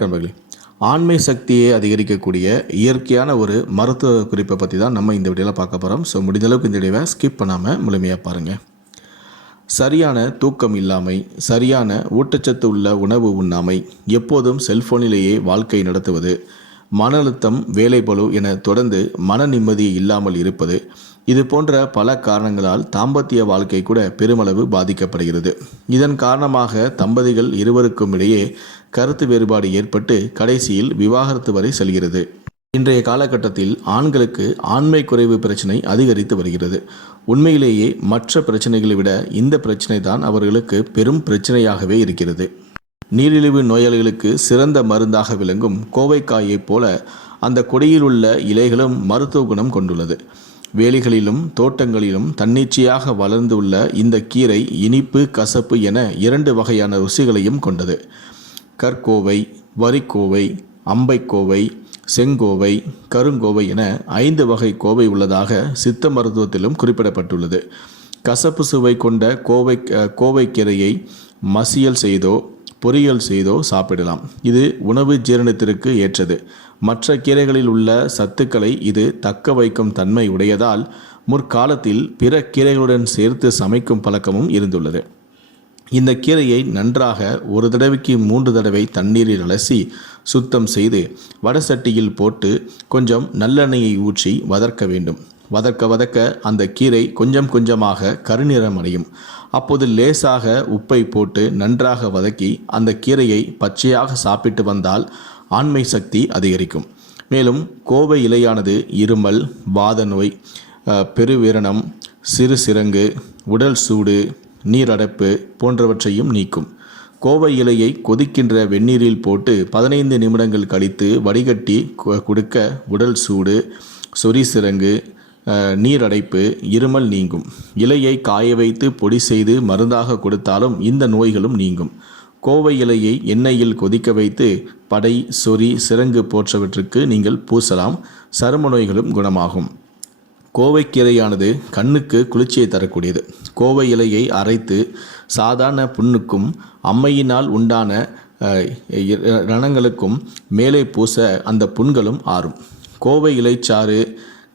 நண்பர்களே, ஆண்மை சக்தியை அதிகரிக்கக்கூடிய இயற்கையான ஒரு மருத்துவ குறிப்பை பற்றி தான் நம்ம இந்த வீடியோவில் பார்க்க போகிறோம். ஸோ முடிந்தளவுக்கு இந்த வீடியோவை ஸ்கிப் பண்ணாமல் முழுமையாக பாருங்கள். சரியான தூக்கம் இல்லாமை, சரியான ஊட்டச்சத்து உள்ள உணவு உண்ணாமை, எப்போதும் செல்போனிலேயே வாழ்க்கை நடத்துவது, மன அழுத்தம், வேலைப்பளு என தொடர்ந்து மன நிம்மதி இல்லாமல் இருப்பது, இது போன்ற பல காரணங்களால் தாம்பத்திய வாழ்க்கை கூட பெருமளவு பாதிக்கப்படுகிறது. இதன் காரணமாக தம்பதிகள் இருவருக்கும் இடையே கருத்து வேறுபாடு ஏற்பட்டு கடைசியில் விவாகரத்து வரை செல்கிறது. இன்றைய காலகட்டத்தில் ஆண்களுக்கு ஆண்மை குறைவு பிரச்சனை அதிகரித்து வருகிறது. உண்மையிலேயே மற்ற பிரச்சனைகளை விட இந்த பிரச்சனை தான் அவர்களுக்கு பெரும் பிரச்சனையாகவே இருக்கிறது. நீரிழிவு நோயாளிகளுக்கு சிறந்த மருந்தாக விளங்கும் கோவைக்காயைப் போல அந்த கொடியில் உள்ள இலைகளும் மருத்துவ குணம் கொண்டுள்ளது. வேலிகளிலும் தோட்டங்களிலும் தன்னிச்சையாக வளர்ந்துள்ள இந்த கீரை இனிப்பு, கசப்பு என 2 வகையான ருசிகளையும் கொண்டது. கற்கோவை, வரிக்கோவை, அம்பைக்கோவை, செங்கோவை, கருங்கோவை என 5 வகை கோவை உள்ளதாக சித்த மருத்துவத்திலும் குறிப்பிடப்பட்டுள்ளது. கசப்பு சுவை கொண்ட கோவைக்கீரையை மசியல் செய்தோ பொரியல் செய்தோ சாப்பிடலாம். இது உணவு ஜீரணத்திற்கு ஏற்றது. மற்ற கீரைகளில் உள்ள சத்துக்களை இது தக்க வைக்கும் தன்மை உடையதால் முற்காலத்தில் பிற கீரைகளுடன் சேர்த்து சமைக்கும் பழக்கமும் இருந்துள்ளது. இந்த கீரையை நன்றாக 1 தடவைக்கு 3 தடவை தண்ணீரில் அலசி சுத்தம் செய்து வடசட்டியில் போட்டு கொஞ்சம் நல்லெண்ணெயை ஊற்றி வதக்க வேண்டும். வதக்க அந்த கீரை கொஞ்சம் கொஞ்சமாக கருநிறம் அடையும். அப்போது லேசாக உப்பை போட்டு நன்றாக வதக்கி அந்த கீரையை பச்சையாக சாப்பிட்டு வந்தால் ஆண்மை சக்தி அதிகரிக்கும். மேலும் கோவை இலையானது இருமல், வாத நோய், பெருவீரணம், சிறு சிரங்கு, உடல் சூடு, நீரடைப்பு போன்றவற்றையும் நீக்கும். கோவை இலையை கொதிக்கின்ற வெந்நீரில் போட்டு 15 நிமிடங்கள் கழித்து வடிகட்டி கொடுக்க உடல் சூடு, சொறி சிரங்கு, நீரடைப்பு, இருமல் நீங்கும். இலையை காய வைத்து பொடி செய்து மருந்தாக கொடுத்தாலும் இந்த நோய்களும் நீங்கும். கோவை இலையை எண்ணெயில் கொதிக்க வைத்து படை, சொறி, சிரங்கு போன்றவற்றுக்கு நீங்கள் பூசலாம். சரும நோய்களும் குணமாகும். கோவைக்கீரையானது கண்ணுக்கு குளிர்ச்சியை தரக்கூடியது. கோவை இலையை அரைத்து சாதாரண புண்ணுக்கும் அம்மையினால் உண்டான ரணங்களுக்கும் மேலே பூச அந்த புண்களும் ஆறும். கோவை இலைச்சாறு,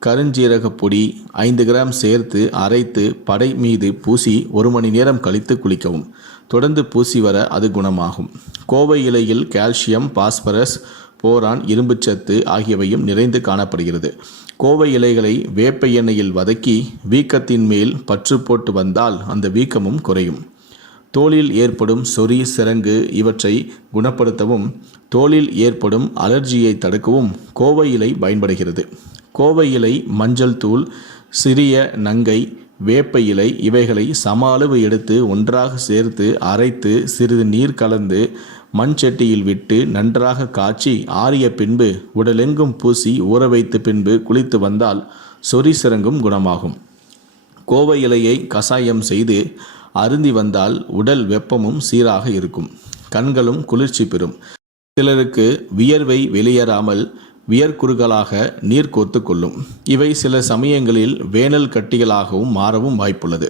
கருஞ்சீரக பொடி 5 கிராம் சேர்த்து அரைத்து படை மீது பூசி 1 மணி நேரம் கழித்து குளிக்கவும். தொடர்ந்து பூசி வர அது குணமாகும். கோவை இலையில் கால்சியம், பாஸ்பரஸ், போரான், இரும்புச்சத்து ஆகியவையும் நிறைந்து காணப்படுகிறது. கோவை இலைகளை வேப்ப எண்ணெயில் வதக்கி வீக்கத்தின் மேல் பற்று போட்டு வந்தால் அந்த வீக்கமும் குறையும். தோலில் ஏற்படும் சொறி, சிரங்கு இவற்றை குணப்படுத்தவும் தோலில் ஏற்படும் அலர்ஜியை தடுக்கவும் கோவை இலை பயன்படுகிறது. கோவை இலை, மஞ்சள் தூள், சிறிய நங்கை, வேப்ப இலை இவைகளை சம அளவு எடுத்து ஒன்றாக சேர்த்து அரைத்து சிறிது நீர் கலந்து மண்சட்டியில் விட்டு நன்றாக காய்ச்சி ஆறிய பின்பு உடலெங்கும் பூசி ஊற வைத்த பின்பு குளித்து வந்தால் சொறி சிரங்கும் குணமாகும். கோவை இலையை கசாயம் செய்து அருந்தி வந்தால் உடல் வெப்பமும் சீராக இருக்கும். கண்களும் குளிர்ச்சி பெறும். சிலருக்கு வியர்வை வெளியேறாமல் வியர்க்குறுகளாக நீர் கோர்த்து கொள்ளும். இவை சில சமயங்களில் வேனல் கட்டிகளாகவும் மாறவும் வாய்ப்புள்ளது.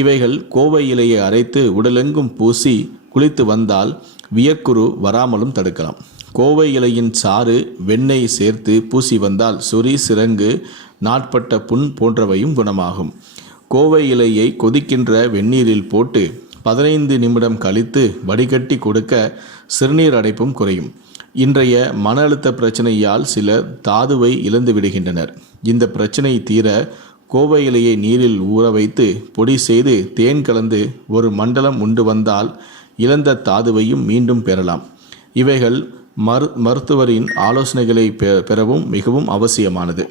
இவைகள் கோவை இலையை அரைத்து உடலெங்கும் பூசி குளித்து வந்தால் வியர்க்குறு வராமலும் தடுக்கலாம். கோவை இலையின் சாறு வெண்ணெய் சேர்த்து பூசி வந்தால் சொறி, சிரங்கு, நாட்பட்ட புண் போன்றவையும் குணமாகும். கோவை இலையை கொதிக்கின்ற வெந்நீரில் போட்டு 15 நிமிடம் கழித்து வடிகட்டி கொடுக்க சிறுநீர் அடைப்பும் குறையும். இன்றைய மன அழுத்த பிரச்சனையால் சிலர் தாதுவை இழந்து விடுகின்றனர். இந்த பிரச்சனை தீர கோவை இலையை நீரில் ஊற வைத்து பொடி செய்து தேன் கலந்து 1 மண்டலம் உண்டு வந்தால் இழந்த தாதுவையும் மீண்டும் பெறலாம். இவைகள் மருத்துவரின் ஆலோசனைகளை பெறவும் மிகவும் அவசியமானது.